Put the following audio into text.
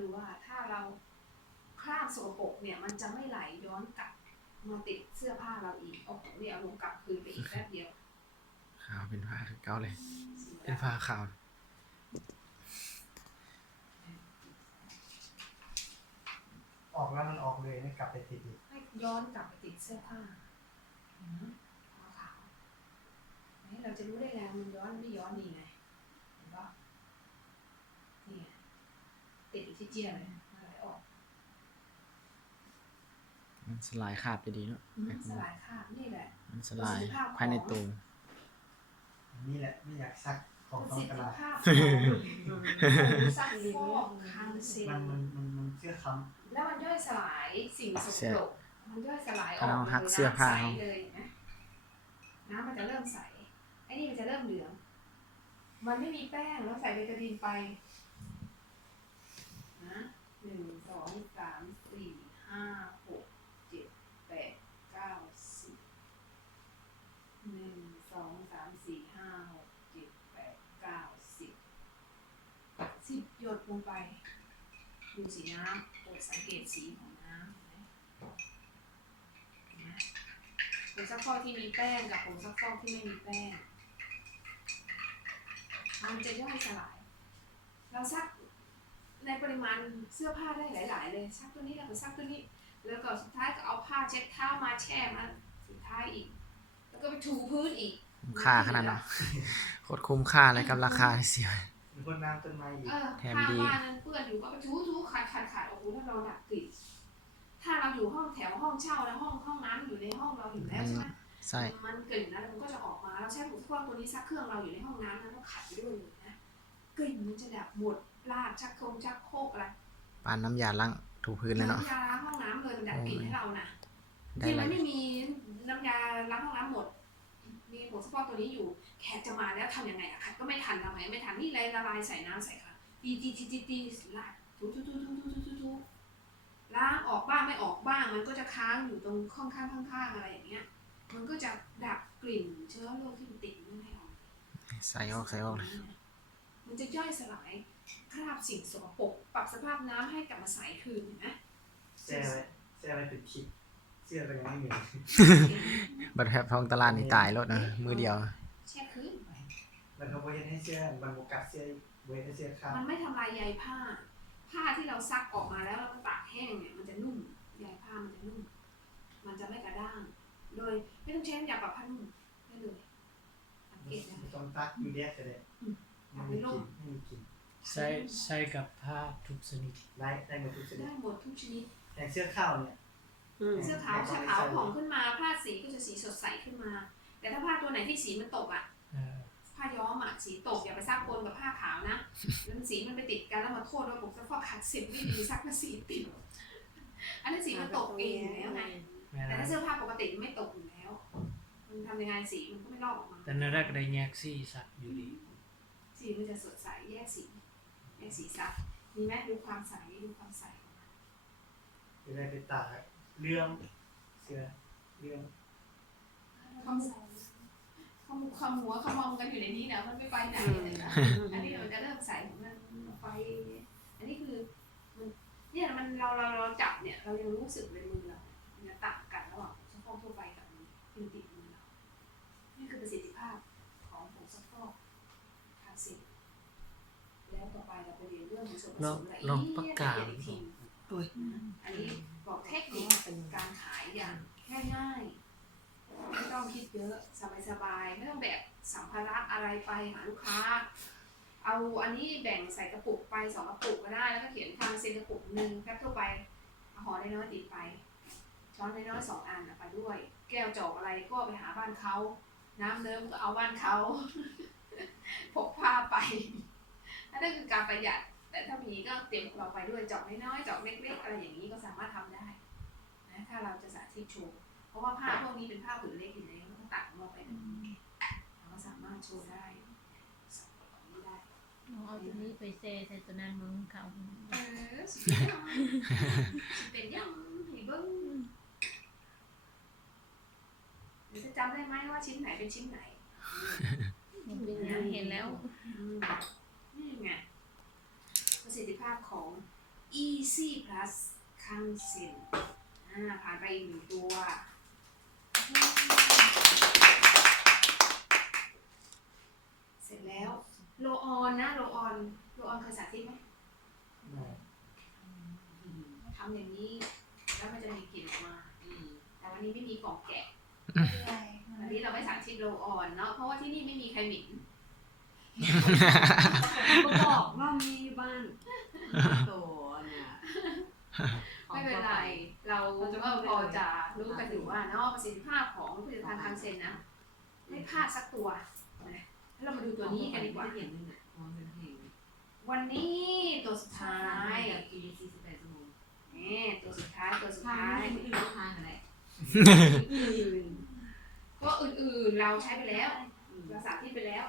ดูว่าถ้าเราคราบสกปรกเนี่ยมันจะไม่ไหลย้อนกลับมาติดเสื้อผ้าเราอีกโอ้โหเนี่ยเอาลงกลับคืนไปอีกแป๊บเดียวขาวเป็นผ้าเก่าเลยเป็นผ้าขาวออกแล้วมันออกเลยไม่กลับไปติดอีกให้ย้อนกลับไปติดเสื้อผ้าขาวเราจะรู้ได้ไงมันย้อนไม่ย้อนดีไงเห็นปะนี่ติดอยู่ที่เจียเลยไหลออกมันสลายคราบไปดีเนาะสลายคราบนี่แหละมันสลายภายในตัวนี่แหละไม่อยากซักของต้องตลาดซักฟอกคันเซลมันเสื้อค้ำแล้วมันย่อยสลายสิ่งสกปรกมันย่อยสลายออกเลยนะน้ำมันจะเริ่มใสไอ้นี่มันจะเริ่มเหลืองมันไม่มีแป้งแล้วใส่เบตาดีนไปนะ1 2 3 4 5 6 7 8 9 10 1 2 3 4 5 6 7 8 9 10 หยดลงไปดูสีน้ำโปรดสังเกตสีของน้ำผงซักฟอกที่มีแป้งกับผงซักฟอกที่ไม่มีแป้งมันจะย่อยสลายเราซักในปริมาณเสื้อผ้าได้หลายๆเลยซักตัวนี้แล้วก็ซักตัวนี้แล้วก็สุดท้ายก็เอาผ้าเช็ดเท้ามาแช่มาสุดท้ายอีกแล้วก็ไปถูพื้นอีกคุ้มค่าขนาดนั้นโคตรคุ้มค่าเลยกับราคาเสียมีคนน้ำต้นไม้อีกแถมดีผ้านั้นเปื้อนอยู่ก็ไปถูขัดโอ้โหถ้าเราดักกลิ่นถ้าเราอยู่ห้องแถวห้องเช่าแล้วห้องน้ำอยู่ในห้องเราอยู่แล้วใช่ไหมใช่มันกลิ่นนะมันก็จะออกมาเราใช้ผงซักฟอกตัวนี้ซักเครื่องเราอยู่ในห้องน้ำนั้นต้องขัดไปด้วยเลยนะกลิ่นมันจะแบบหมดลาดชักโครกอะไรปานน้ำยาล้างถูพื้นเลยเนาะน้ำยาล้างห้องน้ำเลยมันดับกลิ่นให้เรานะที่มันไม่มีน้ำยาล้างห้องน้ำหมดมีผงซักฟอกตัวนี้อยู่แขกจะมาแล้วทำยังไงอะขัดก็ไม่ทันทำไมไม่ทันนี่ละลายใส่น้ำใส่ค่ะตีลาดถูล้างออกบ้างไม่ออกบ้างมันก็จะค้างอยู่ตรงข้างอะไรอย่างเงี้ยมันก็จะดับกลิ่นเชื้อโรคที่มันติดนั่นให้ออกใส่ออกเลยมันจะย่อยสลายคราบสิ่งสกปรกปรับสภาพน้ำให้กลับมาใสคืนเห็นไหมแช่ไว้เป็นคิดเสื้อก็ยังไม่มีบัตรแพบทองตลาดนี่ตายรถนะมือเดียวแช่คืนแล้วเขาบอกให้เสื้อมันโฟกัสเสื้อเว้นเสื้อข้างมันไม่ทำลายใยผ้าที่เราซักออกมาแล้วเราตากแห้งเนี่ยมันจะนุ่มใยผ้ามันจะนุ่มมันจะไม่กระด้างโดยไม่ต้องใช้น้ำยาปรับผ้านุ่มได้เลยสังเกตนะต้องตักอยู่เดียวก็ได้ไม่มีกลิ่นใช้กับผ้าทุกชนิดได้หมดทุกชนิดได้หมดทุกชนิดแต่เสื้อขาวเนี่ยเสื้อขาวผ่องขึ้นมาผ้าสีก็จะสีสดใสขึ้นมาแต่ถ้าผ้าตัวไหนที่สีมันตกอ่ะผ้าย้อมอะสีตกอย่าไปซักปนกับผ้าขาวนะมันสีมันไปติดกันแล้วมาโทษว่าผมซักฟอกขัดสีไม่ดีซักมาสีติดอันนั้นสีมันตกเองอยู่แล้วไงแต่ถ้าเสื้อผ้าปกติไม่ตกอยู่แล้วมันทำยังไงสีมันก็ไม่ลอกออกมาแต่ในแรกได้แยกสีสักอยู่ดีสีมันจะสดใสแยกสีสักมีไหมดูความใสจะได้ไปตากเรื่องเสื้อเรื่องขมหัวขมองกันอยู่ในนี้นะมันไม่ไปไหนเลยนะอันนี้เราจะเริ่มใส่ของมันไปอันนี้คือเนี่ยมันเราจับเนี่ยเรายังรู้สึกในมือเรามันจะต่างกันระหว่างผงซักฟอกทั่วไปกับที่ติดมือเรานี่คือประสิทธิภาพของผงซักฟอกทางสิแล้วต่อไปเราไปเรียนเรื่องของส่วนผสมละเอียดอีกทีอันนี้บอกเทคนิคเป็นการขายอย่างง่ายๆไม่ต้องคิดเยอะสบายๆไม่ต้องแบกสัมภาระอะไรไปหาลูกค้าเอาอันนี้แบ่งใส่กระปุกไป2กระปุกก็ได้แล้วก็เขียนทางเซ็นกระปุก1แพ็คทั่วไปห่อน้อยๆติดไปช้อนน้อยๆ2อันไปด้วยแก้วจอกอะไรก็ไปหาบ้านเขาน้ำเนิ้มก็เอาบ้านเขาพกผ้าไปนั่นคือการประหยัดแต่ถ้ามีก็เตรียมเราไปด้วยจอกน้อยๆจอกเล็กๆอะไรอย่างนี้ก็สามารถทำได้นะถ้าเราจะสาธิตโชว์เพราะว่าผ้าพวกนี้เป็นผ้าผืนเล็กอยู่แล้วต้องตัดมาไปเราก็สามารถโชว์ได้สับแบบนี้ได้เอาตัวนี้ไปเซใส่ตัวนั้นมึงเขาสุดยอดเป็นยังผีบึ้งหรือจะจำได้ไหมว่าชิ้นไหนเป็นชิ้นไหนเห็นแล้วนี่ไงประสิทธิภาพของ Easy Plus คังเซนผ่านไปอีกหนึ่งตัว เสร็จแล้วโลออนนะโลออนเคยสาธิตไหมทำอย่างนี้แล้วมันจะมีกลิ่นออกมาแต่วันนี้ไม่มีกล่องแกะวันนี้เราไม่สาธิตโลออนเนาะเพราะว่าที่นี่ไม่มีใครหมิ่น ก็บอกว่ามีบ้านโตเนี่ย ไม่เป็นไรเราก็พอจะรู้กันอยู่ว่าเนาะประสิทธิภาพของผลิตภัณฑ์คังเซนนะไม่พลาดสักตัวนะเรามาดูตัวนี้กันดีกว่า เห็นนึงอ่ะมองเป็นเพลง วันนี้ตัวสุดท้าย แบบกิน48ชั่วโมง ตัวสุดท้าย ทานไม่ถึงทานอะไรอื่น ก็อื่นๆเราใช้ไปแล้วเราสาธิตไปแล้ว